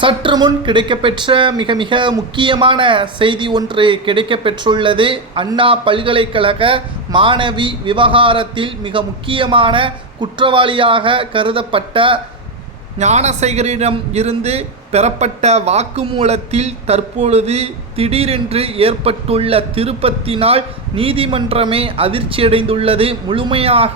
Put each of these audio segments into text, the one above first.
சற்று முன் கிடைக்கப்பெற்ற மிக மிக முக்கியமான செய்தி ஒன்று கிடைக்கப்பெற்றுள்ளது. அண்ணா பல்கலைக்கழக மாணவி விவகாரத்தில் மிக முக்கியமான குற்றவாளியாக கருதப்பட்ட ஞானசேகரிடம் இருந்து பெறப்பட்ட வாக்குமூலத்தில் தற்பொழுது திடீரென்று ஏற்பட்டுள்ள திருப்பத்தினால் நீதிமன்றமே அதிர்ச்சியடைந்துள்ளது. முழுமையாக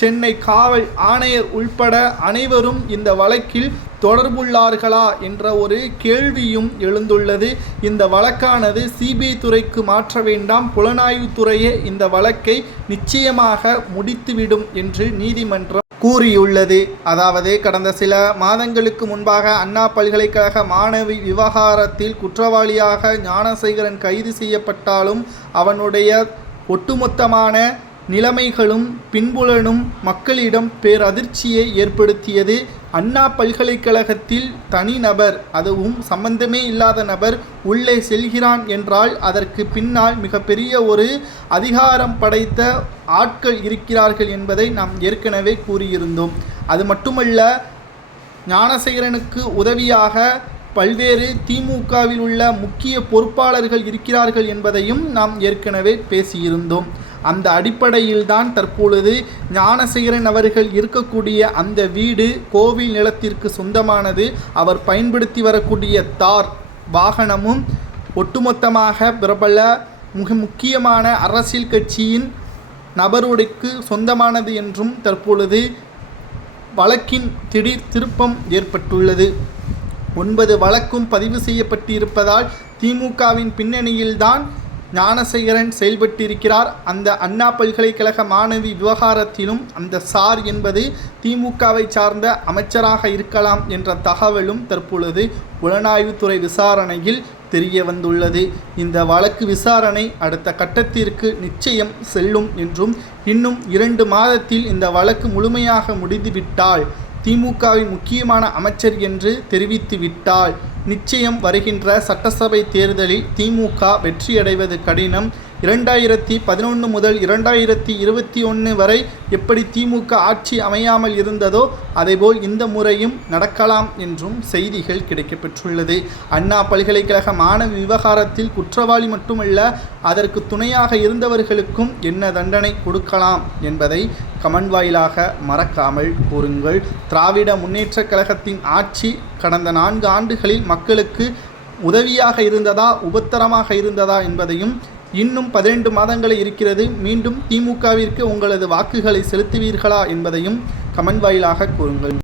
சென்னை காவல் ஆணையர் உள்பட அனைவரும் இந்த வழக்கில் தொடர்புள்ளார்களா என்ற ஒரு கேள்வியும் எழுந்துள்ளது. இந்த வழக்கானது சிபிஐ துறைக்கு மாற்ற வேண்டாம், புலனாய்வுத்துறையே இந்த வழக்கை நிச்சயமாக முடித்துவிடும் என்று நீதிமன்றம் கூறியுள்ளது. அதாவது கடந்த சில மாதங்களுக்கு முன்பாக அண்ணா பல்கலைக்கழக மாணவி விவகாரத்தில் குற்றவாளியாக ஞானசேகரன் கைது செய்யப்பட்டாலும் அவனுடைய ஒட்டுமொத்தமான நிலைமைகளும் பின்புலனும் மக்களிடம் பேரதிர்ச்சியை ஏற்படுத்தியது. அண்ணா பல்கலைக்கழகத்தில் தனிநபர், அதுவும் சம்பந்தமே இல்லாத நபர் உள்ளே செல்கிறான் என்றால் அதற்கு பின்னால் மிகப்பெரிய ஒரு அதிகாரம் படைத்த ஆட்கள் இருக்கிறார்கள் என்பதை நாம் ஏற்கனவே கூறியிருந்தோம். அது மட்டுமல்ல, ஞானசேகரனுக்கு உதவியாக பல்வேறு திமுகவில் உள்ள முக்கிய பொறுப்பாளர்கள் இருக்கிறார்கள் என்பதையும் நாம் ஏற்கனவே பேசியிருந்தோம். அந்த அடிப்படையில்தான் தற்பொழுது ஞானசேகரன் அவர்கள் இருக்கக்கூடிய அந்த வீடு கோவில் நிலத்திற்கு சொந்தமானது. அவர் பயன்படுத்தி வரக்கூடிய தார் வாகனமும் ஒட்டுமொத்தமாக பிரபல மிக முக்கியமான அரசியல் கட்சியின் நபருடைக்கு சொந்தமானது என்றும் தற்பொழுது வழக்கின் திடீர் திருப்பம் ஏற்பட்டுள்ளது. 9 வழக்கும் பதிவு செய்யப்பட்டிருப்பதால் திமுகவின் பின்னணியில்தான் ஞானசேகரன் செயல்பட்டிருக்கிறார். அந்த அண்ணா பல்கலைக்கழக மாணவி விவகாரத்திலும் அந்த சார் என்பது திமுகவை சார்ந்த அமைச்சராக இருக்கலாம் என்ற தகவலும் தற்பொழுது புலனாய்வுத்துறை விசாரணையில் தெரிய வந்துள்ளது. இந்த வழக்கு விசாரணை அடுத்த கட்டத்திற்கு நிச்சயம் செல்லும் என்றும் இன்னும் 2 மாதத்தில் இந்த வழக்கு முழுமையாக முடிந்துவிட்டால் திமுகவின் முக்கியமான அமைச்சர் என்று தெரிவித்துவிட்டால் நிச்சயம் வருகின்ற சட்டசபை தேர்தலில் திமுக வெற்றியடைவது கடினம். 2011 முதல் 2021 வரை எப்படி திமுக ஆட்சி அமையாமல் இருந்ததோ அதேபோல் இந்த முறையும் நடக்கலாம் என்றும் செய்திகள் கிடைக்கப்பெற்றுள்ளது. அண்ணா பல்கலைக்கழக மாணவி விவகாரத்தில் குற்றவாளி மட்டுமல்ல, அதற்கு துணையாக இருந்தவர்களுக்கும் என்ன தண்டனை கொடுக்கலாம் என்பதை கமெண்ட் வாயிலாக மறக்காமல் கூறுங்கள். திராவிட முன்னேற்றக் கழகத்தின் ஆட்சி கடந்த 4 ஆண்டுகளில் மக்களுக்கு உதவியாக இருந்ததா, உபத்திரமாக இருந்ததா என்பதையும், இன்னும் 12 மாதங்களே இருக்கிறது, மீண்டும் திமுகவிற்கு உங்களது வாக்குகளை செலுத்துவீர்களா என்பதையும் கமெண்ட் வாயிலாக கூறுங்கள்.